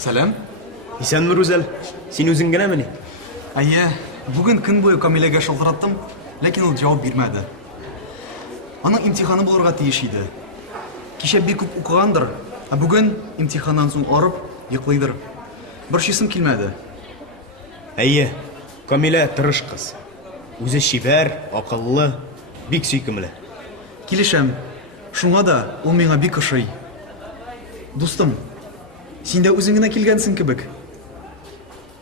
Сәлем. Исәнме, Рүзәл? Син үзең генәме ни? Әйе, бүген көн буе Камиләгә шалтыраттым, ләкин ул җавап бирмәде. Аның имтиханы булырга тиеш иде. Кичә бик күп укыгандыр, ә бүген имтиханнан соң арып, йоклыйдыр. Борчысым килмәде. Әйе, Камилә тырыш кыз. Үзе шибәр, акыллы, бик сөйкемле. Килешәм. Шуңа да ул миңа бик ошый. Дустым, син дә үзең генә килгәнсең кебек.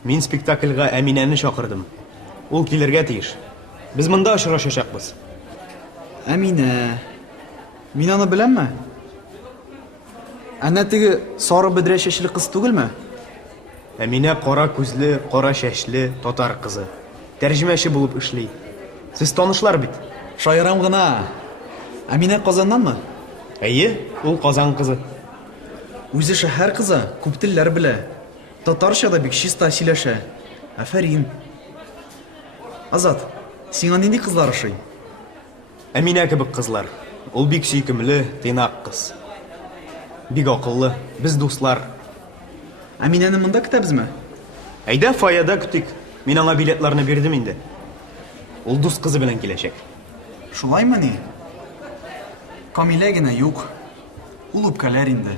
Мин спектакльгә Әминәне чакырдым. Ул килергә тиеш. Без монда очрашачакбыз. Әминә. Мин аны беләмме? Әнә теге сары бөдрә чәчле кыз түгелме? Әминә кара күзле, кара чәчле татар кызы. Тәрҗемәче булып эшли. Сез танышлар бит. Шаярам гына. Әминә Казаннанмы? Әйе, ул Казан кызы. Үзе шәһәр кызы, күп телләр белә. Татарча да бик чиста сөйләшә. Афәрин. Азат, сиңа нинди кызлар ошый? Әминә кебек кызлар. Ул бик сөйкемле, тыйнак кыз. Бик акыллы. Без дуслар. Әминәне монда көтәбезме? Әйдә, фаяда көтик. Мин аңа билетларны бирдем инде. Ул дус кызы белән киләчәк. Шулаймы ни? Камилә генә юк. Ул үпкәләр инде.